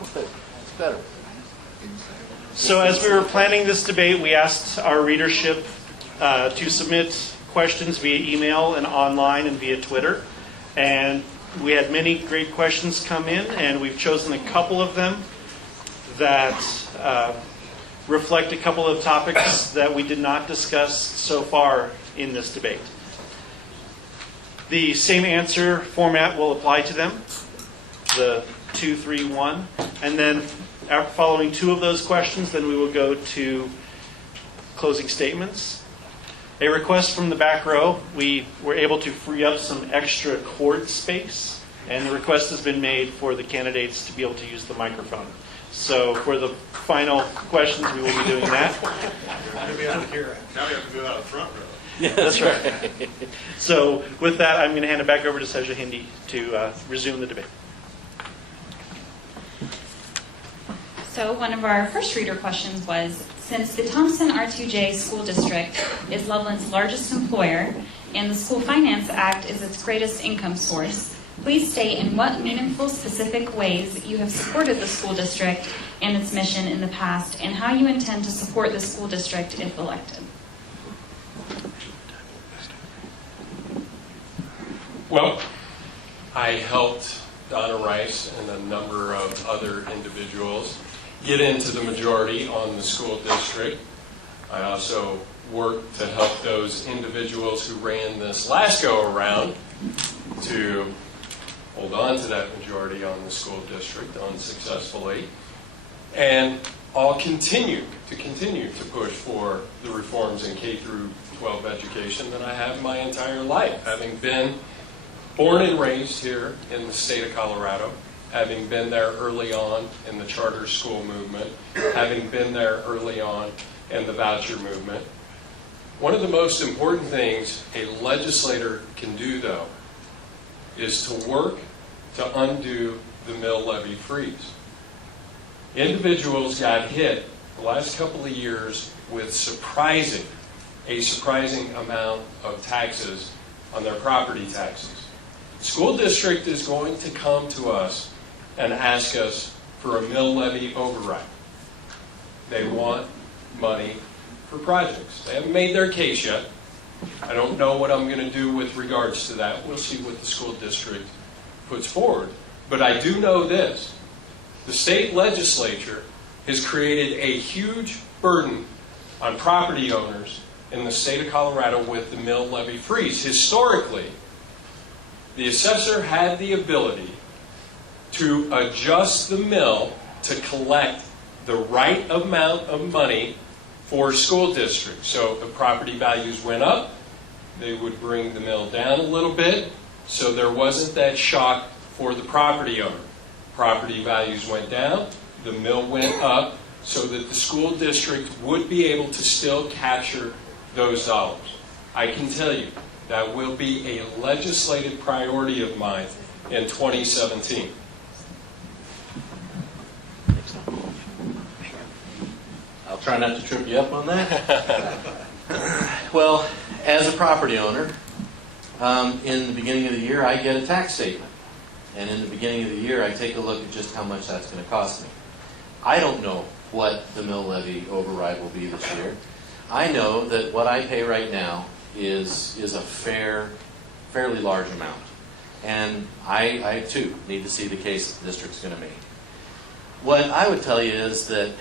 It's better. So as we were planning this debate, we asked our readership to submit questions via email and online and via Twitter. And we had many great questions come in, and we've chosen a couple of them that reflect a couple of topics that we did not discuss so far in this debate. The same answer format will apply to them, the 2, 3, 1. And then following two of those questions, then we will go to closing statements. A request from the back row. We were able to free up some extra court space, and the request has been made for the candidates to be able to use the microphone. So for the final questions, we will be doing that. Now we have to go out the front row. Yeah, that's right. So with that, I'm going to hand it back over to Seja Hindi to resume the debate. So one of our first reader questions was, since the Thompson R2J School District is Loveland's largest employer and the School Finance Act is its greatest income source, please state in what meaningful, specific ways you have supported the school district and its mission in the past, and how you intend to support the school district if elected. Well, I helped Donna Rice and a number of other individuals get into the majority on the school district. I also worked to help those individuals who ran this last go-around to hold on to that majority on the school district unsuccessfully. And I'll continue to push for the reforms in K through 12 education that I have my entire life, having been born and raised here in the state of Colorado, having been there early on in the charter school movement, having been there early on in the voucher movement. One of the most important things a legislator can do, though, is to work to undo the mill levy freeze. Individuals got hit the last couple of years with a surprising amount of taxes on their property taxes. The school district is going to come to us and ask us for a mill levy override. They want money for projects. They haven't made their case yet. I don't know what I'm going to do with regards to that. We'll see what the school district puts forward. But I do know this. The state legislature has created a huge burden on property owners in the state of Colorado with the mill levy freeze. Historically, the assessor had the ability to adjust the mill to collect the right amount of money for school districts. So if the property values went up, they would bring the mill down a little bit, so there wasn't that shock for the property owner. Property values went down, the mill went up, so that the school district would be able to still capture those dollars. I can tell you, that will be a legislative priority of mine in 2017. I'll try not to trip you up on that. Well, as a property owner, in the beginning of the year, I get a tax statement. And in the beginning of the year, I take a look at just how much that's going to cost me. I don't know what the mill levy override will be this year. I know that what I pay right now is a fairly large amount. And I too need to see the case that the district's going to make. What I would tell you is that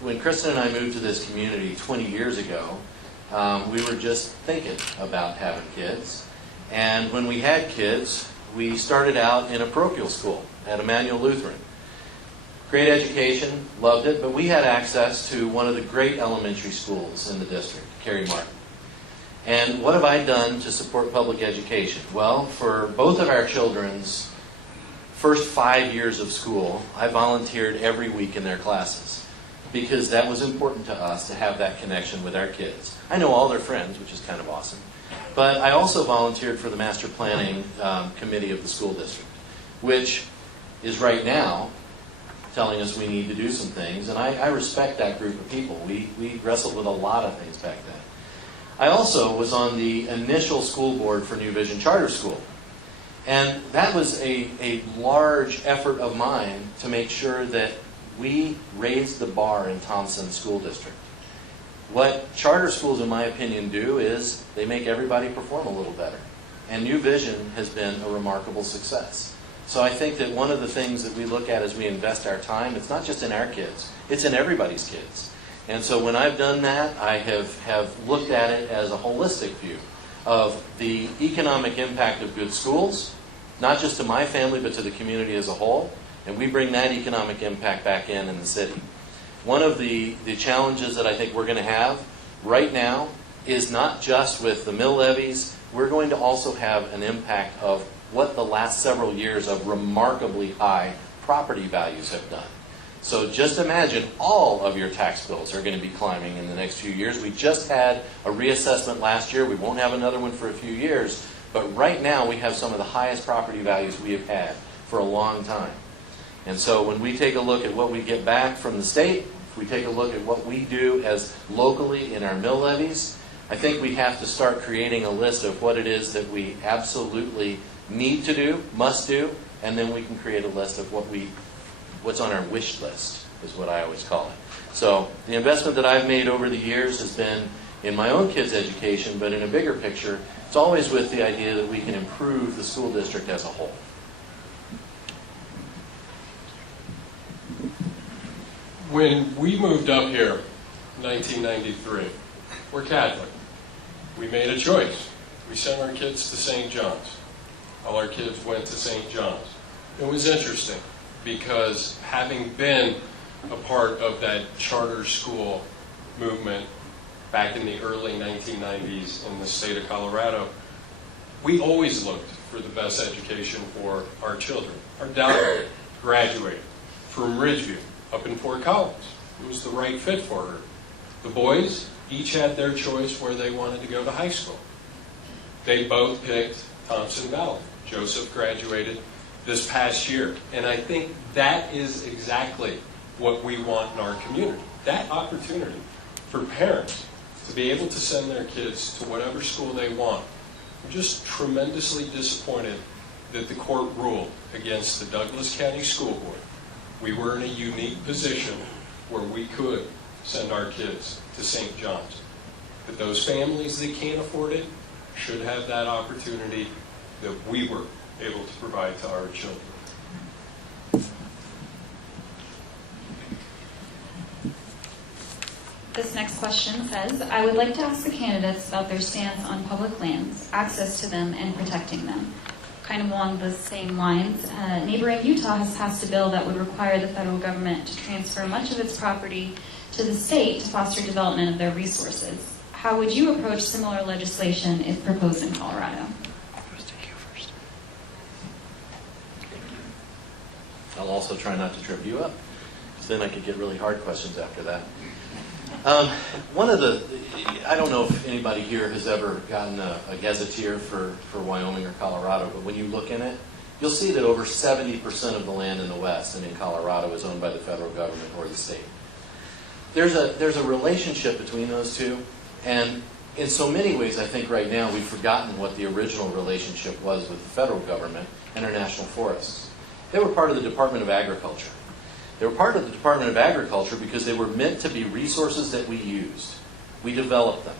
when Kristen and I moved to this community 20 years ago, we were just thinking about having kids. And when we had kids, we started out in a parochial school at Emmanuel Lutheran. Great education, loved it, but we had access to one of the great elementary schools in the district, Carey Martin. And what have I done to support public education? Well, for both of our children's first 5 years of school, I volunteered every week in their classes because that was important to us to have that connection with our kids. I know all their friends, which is kind of awesome. But I also volunteered for the master planning committee of the school district, which is right now telling us we need to do some things. And I respect that group of people. We wrestled with a lot of things back then. I also was on the initial school board for New Vision Charter School. And that was a large effort of mine to make sure that we raised the bar in Thompson School District. What charter schools, in my opinion, do is they make everybody perform a little better. And New Vision has been a remarkable success. So I think that one of the things that we look at as we invest our time, it's not just in our kids, it's in everybody's kids. And so when I've done that, I have looked at it as a holistic view of the economic impact of good schools, not just to my family, but to the community as a whole. And we bring that economic impact back in the city. One of the challenges that I think we're going to have right now is not just with the mill levies. We're going to also have an impact of what the last several years of remarkably high property values have done. So just imagine all of your tax bills are going to be climbing in the next few years. We just had a reassessment last year. We won't have another one for a few years. But right now we have some of the highest property values we have had for a long time. And so when we take a look at what we get back from the state, if we take a look at what we do as locally in our mill levies, I think we have to start creating a list of what it is that we absolutely need to do, must do, and then we can create a list of what's on our wish list, is what I always call it. So the investment that I've made over the years has been in my own kids' education, but in a bigger picture, it's always with the idea that we can improve the school district as a whole. When we moved up here in 1993, we're Catholic. We made a choice. We sent our kids to St. John's. All our kids went to St. John's. It was interesting because having been a part of that charter school movement back in the early 1990s in the state of Colorado, we always looked for the best education for our children. Our daughter graduated from Ridgeview up in Fort Collins. It was the right fit for her. The boys each had their choice where they wanted to go to high school. They both picked Thompson Valley. Joseph graduated this past year. And I think that is exactly what we want in our community. That opportunity for parents to be able to send their kids to whatever school they want. I'm just tremendously disappointed that the court ruled against the Douglas County School Board. We were in a unique position where we could send our kids to St. John's. But those families that can't afford it should have that opportunity that we were able to provide to our children. This next question says, I would like to ask the candidates about their stance on public lands, access to them, and protecting them. Kind of along the same lines, neighboring Utah has passed a bill that would require the federal government to transfer much of its property to the state to foster development of their resources. How would you approach similar legislation if proposed in Colorado? I'll also try not to trip you up, because then I could get really hard questions after that. I don't know if anybody here has ever gotten a gazetteer for Wyoming or Colorado, but when you look in it, you'll see that over 70% of the land in the West and in Colorado is owned by the federal government or the state. There's a relationship between those two, and in so many ways, I think right now we've forgotten what the original relationship was with the federal government and our national forests. They were part of the Department of Agriculture. They were part of the Department of Agriculture because they were meant to be resources that we used. We developed them.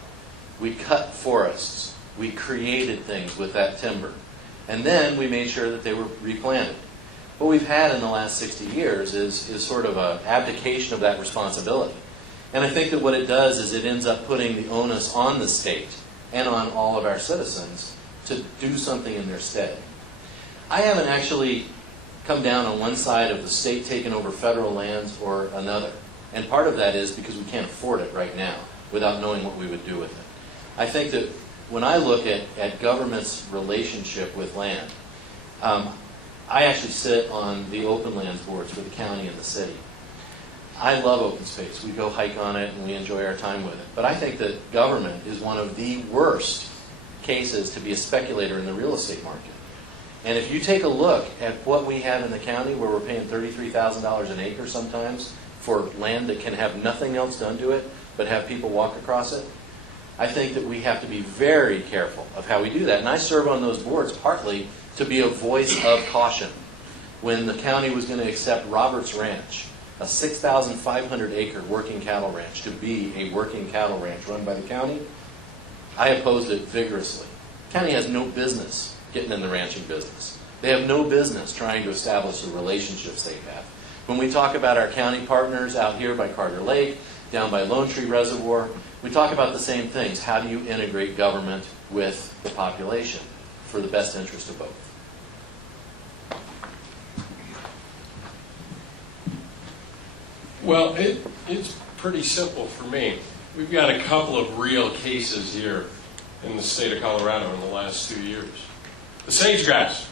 We cut forests. We created things with that timber. And then we made sure that they were replanted. What we've had in the last 60 years is sort of an abdication of that responsibility. And I think that what it does is it ends up putting the onus on the state and on all of our citizens to do something in their stead. I haven't actually come down on one side of the state taking over federal lands or another. And part of that is because we can't afford it right now without knowing what we would do with it. I think that when I look at government's relationship with land, I actually sit on the open lands boards for the county and the city. I love open space. We go hike on it and we enjoy our time with it. But I think that government is one of the worst cases to be a speculator in the real estate market. And if you take a look at what we have in the county, where we're paying $33,000 an acre sometimes for land that can have nothing else done to it but have people walk across it, I think that we have to be very careful of how we do that. And I serve on those boards partly to be a voice of caution. When the county was going to accept Roberts Ranch, a 6,500-acre working cattle ranch, to be a working cattle ranch run by the county, I opposed it vigorously. The county has no business getting in the ranching business. They have no business trying to establish the relationships they have. When we talk about our county partners out here by Carter Lake, down by Lone Tree Reservoir, we talk about the same things. How do you integrate government with the population for the best interest of both? Well, it's pretty simple for me. We've got a couple of real cases here in the state of Colorado in the last 2 years. The sagegrass.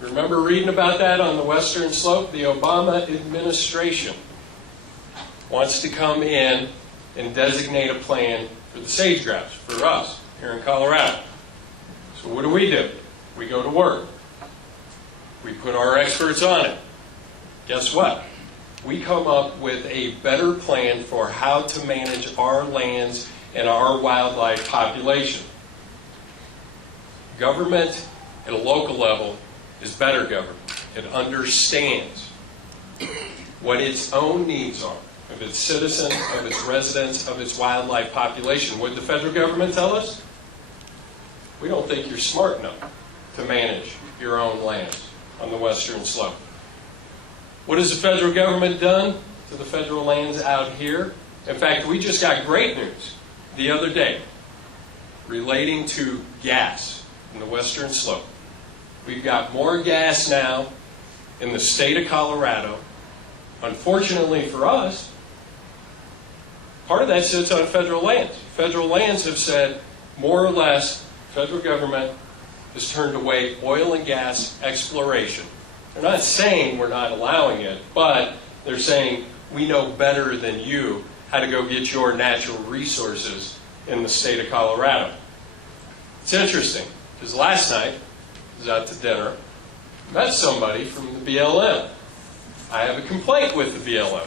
Remember reading about that on the western slope? The Obama administration wants to come in and designate a plan for the sagegrass, for us here in Colorado. So what do? We go to work. We put our experts on it. Guess what? We come up with a better plan for how to manage our lands and our wildlife population. Government at a local level is better government. It understands what its own needs are, of its citizens, of its residents, of its wildlife population. What did the federal government tell us? We don't think you're smart enough to manage your own lands on the western slope. What has the federal government done to the federal lands out here? In fact, we just got great news the other day relating to gas in the western slope. We've got more gas now in the state of Colorado. Unfortunately for us, part of that sits on federal lands. Federal lands have said, more or less, federal government has turned away oil and gas exploration. They're not saying we're not allowing it, but they're saying we know better than you how to go get your natural resources in the state of Colorado. It's interesting, because last night I was out to dinner, met somebody from the BLM. I have a complaint with the BLM.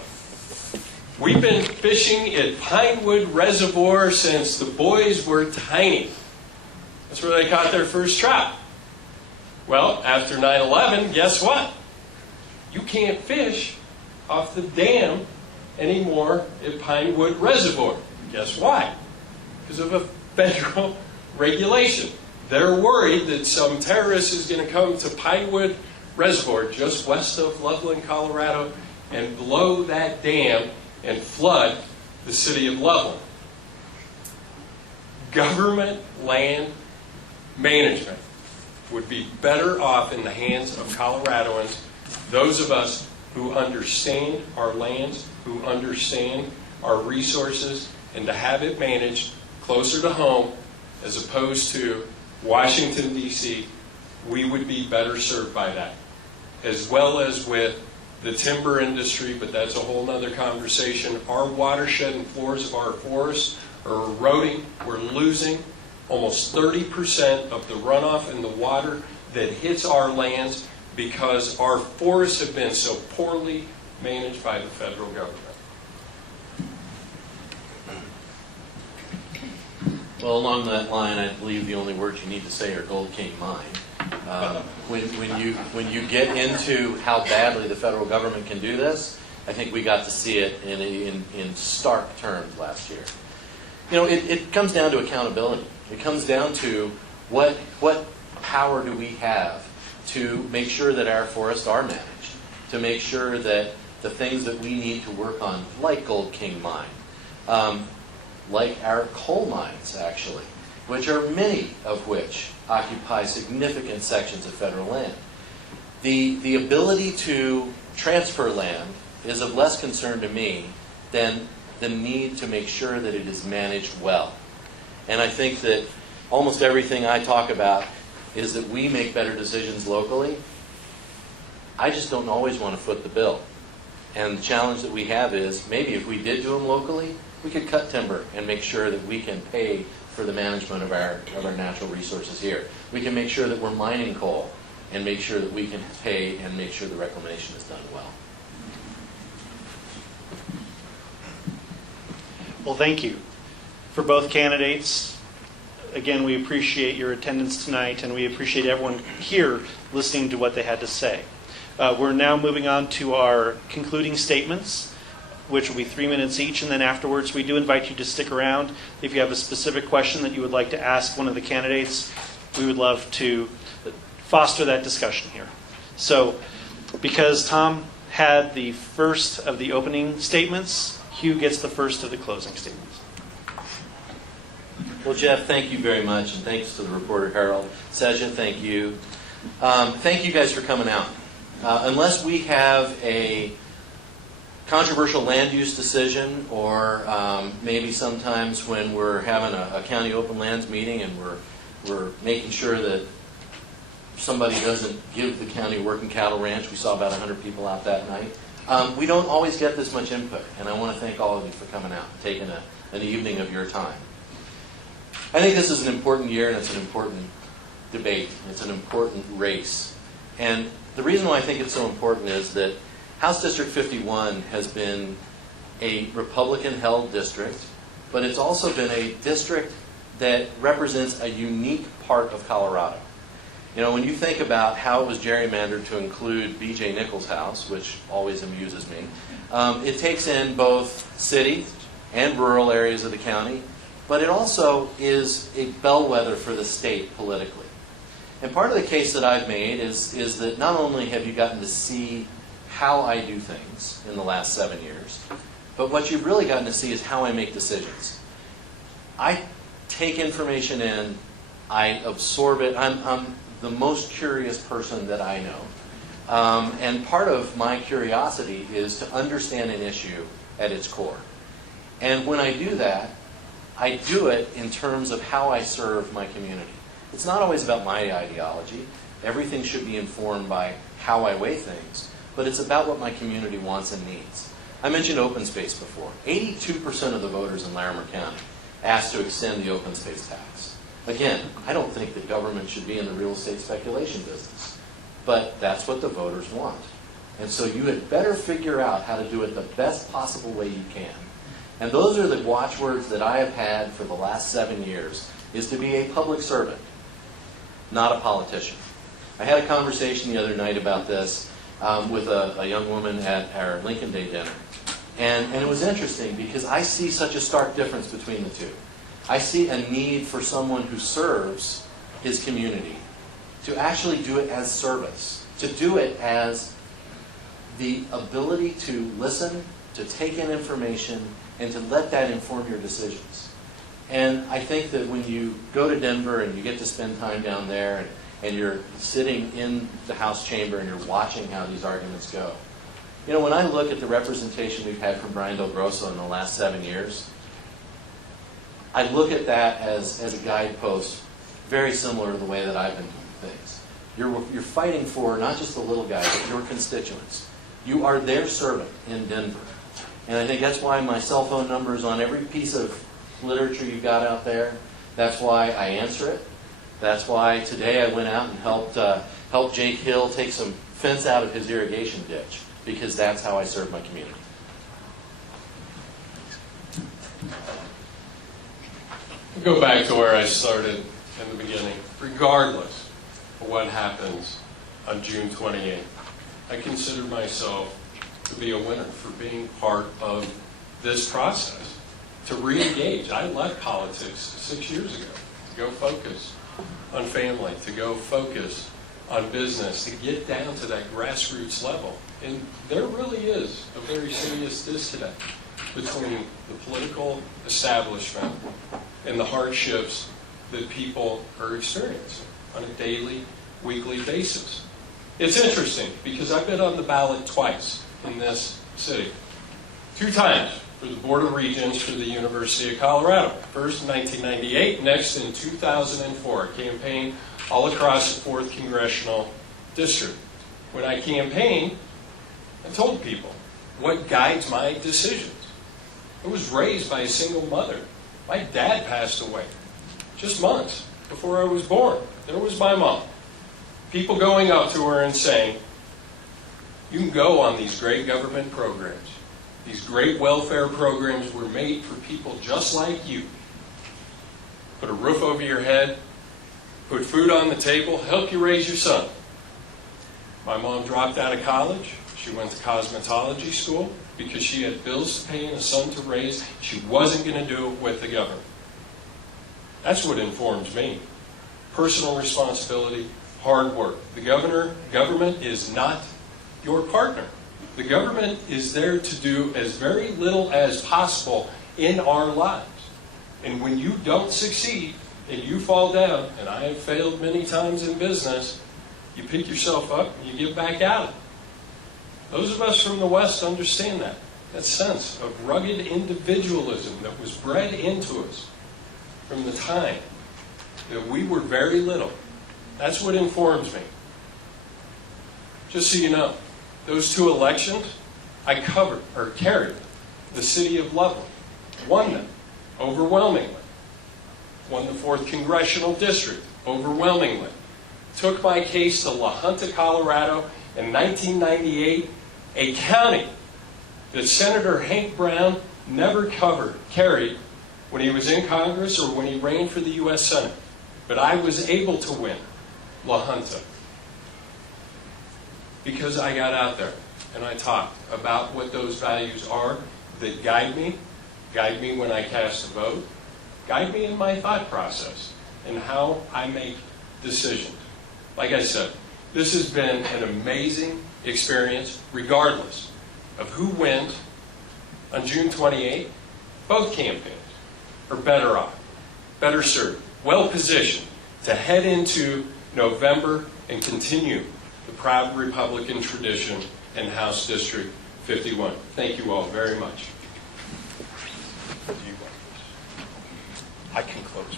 We've been fishing at Pinewood Reservoir since the boys were tiny. That's where they caught their first trout. Well, after 9/11, guess what? You can't fish off the dam anymore at Pinewood Reservoir. Guess why? Because of a federal regulation. They're worried that some terrorist is going to come to Pinewood Reservoir just west of Loveland, Colorado, and blow that dam and flood the city of Loveland. Government land management would be better off in the hands of Coloradoans, those of us who understand our lands, who understand our resources, and to have it managed closer to home as opposed to Washington, D.C., we would be better served by that. As well as with the timber industry, but that's a whole other conversation. Our watershed and floors of our forests are eroding. We're losing almost 30% of the runoff in the water that hits our lands because our forests have been so poorly managed by the federal government. Well, along that line, I believe the only words you need to say are Gold King mine. When you get into how badly the federal government can do this, I think we got to see it in stark terms last year. You know, it comes down to accountability. It comes down to what power do we have to make sure that our forests are managed, to make sure that the things that we need to work on, like Gold King mine, like our coal mines, actually, which are many of which occupy significant sections of federal land. The ability to transfer land is of less concern to me than the need to make sure that it is managed well. And I think that almost everything I talk about is that we make better decisions locally. I just don't always want to foot the bill. And the challenge that we have is maybe if we did do them locally, we could cut timber and make sure that we can pay for the management of our natural resources here. We can make sure that we're mining coal and make sure that we can pay and make sure the reclamation is done well. Well, thank you for both candidates. again, we appreciate your attendance tonight, and we appreciate everyone here listening to what they had to say. We're now moving on to our concluding statements, which will be 3 minutes each, and then afterwards we do invite you to stick around. If you have a specific question that you would like to ask one of the candidates, we would love to foster that discussion here. So, because Tom had the first of the opening statements, Hugh gets the first of the closing statements. Well, Jeff, thank you very much, and thanks to the Reporter Herald. Seja, thank you. Thank you guys for coming out. Unless we have a controversial land use decision, or maybe sometimes when we're having a county open lands meeting and we're making sure that somebody doesn't give the county working cattle ranch. We saw about 100 people out that night. We don't always get this much input, and I want to thank all of you for coming out and taking an evening of your time. I think this is an important year, and it's an important debate. It's an important race. And the reason why I think it's so important is that House District 51 has been a Republican-held district, but it's also been a district that represents a unique part of Colorado. You know, when you think about how it was gerrymandered to include B.J. Nichols' house, which always amuses me, it takes in both city and rural areas of the county, but it also is a bellwether for the state politically. And part of the case that I've made is that not only have you gotten to see how I do things in the last 7 years, but what you've really gotten to see is how I make decisions. I take information in, I absorb it. I'm the most curious person that I know. And part of my curiosity is to understand an issue at its core. And when I do that, I do it in terms of how I serve my community. It's not always about my ideology. Everything should be informed by how I weigh things. But it's about what my community wants and needs. I mentioned open space before. 82% of the voters in Larimer County asked to extend the open space tax. Again, I don't think that government should be in the real estate speculation business, but that's what the voters want. And so you had better figure out how to do it the best possible way you can. And those are the watchwords that I have had for the last 7 years, is to be a public servant, not a politician. I had a conversation the other night about this with a young woman at our Lincoln Day dinner. And it was interesting because I see such a stark difference between the two. I see a need for someone who serves his community to actually do it as service, to do it as the ability to listen, to take in information, and to let that inform your decisions. And I think that when you go to Denver and you get to spend time down there and you're sitting in the House chamber and you're watching how these arguments go, you know, when I look at the representation we've had from Brian Del Grosso in the last 7 years, I look at that as a guidepost very similar to the way that I've been doing things. You're fighting for not just the little guy, but your constituents. You are their servant in Denver. And I think that's why my cell phone number is on every piece of literature you've got out there. That's why I answer it. That's why today I went out and helped Jake Hill take some fence out of his irrigation ditch, because that's how I serve my community. Go back to where I started in the beginning. Regardless of what happens on June 28th, I consider myself to be a winner for being part of this process, to re-engage. I left politics 6 years ago to go focus on family, to go focus on business, to get down to that grassroots level. And there really is a very serious disconnect between the political establishment and the hardships that people are experiencing on a daily, weekly basis. It's interesting because I've been on the ballot twice in this city. 2 times for the Board of Regents for the University of Colorado. First in 1998, next in 2004. I campaigned all across the 4th Congressional District. When I campaigned, I told people what guides my decisions. I was raised by a single mother. My dad passed away just months before I was born. There was my mom. People going up to her and saying, you can go on these great government programs. These great welfare programs were made for people just like you. put a roof over your head, put food on the table, help you raise your son. My mom dropped out of college. She went to cosmetology school because she had bills to pay and a son to raise. She wasn't going to do it with the government. That's what informs me. Personal responsibility, hard work. The government is not your partner. The government is there to do as very little as possible in our lives. And when you don't succeed and you fall down, and I have failed many times in business, you pick yourself up and you get back at it. Those of us from the West understand that sense of rugged individualism that was bred into us from the time that we were very little. That's what informs me. Just so you know, those 2 elections, I carried the city of Loveland, won them overwhelmingly, won the 4th Congressional District overwhelmingly, took my case to La Junta, Colorado in 1998, a county that Senator Hank Brown never carried when he was in Congress or when he ran for the U.S. Senate. But I was able to win La Junta because I got out there and I talked about what those values are that guide me when I cast a vote, guide me in my thought process and how I make decisions. Like I said, this has been an amazing experience regardless of who wins on June 28th. Both campaigns are better off, better served, well positioned to head into November and continue the proud Republican tradition in House District 51. Thank you all very much. I can close.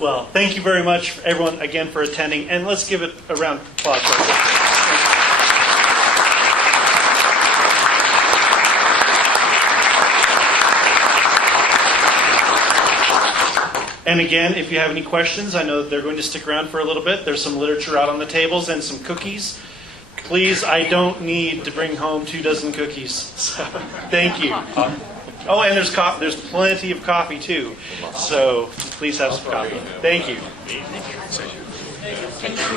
Well, thank you very much, everyone, again, for attending. And let's give it a round of applause. And again, if you have any questions, I know they're going to stick around for a little bit. There's some literature out on the tables and some cookies. Please, I don't need to bring home 24 cookies. So, thank you. Oh, and there's plenty of coffee, too. So please have some coffee. Thank you.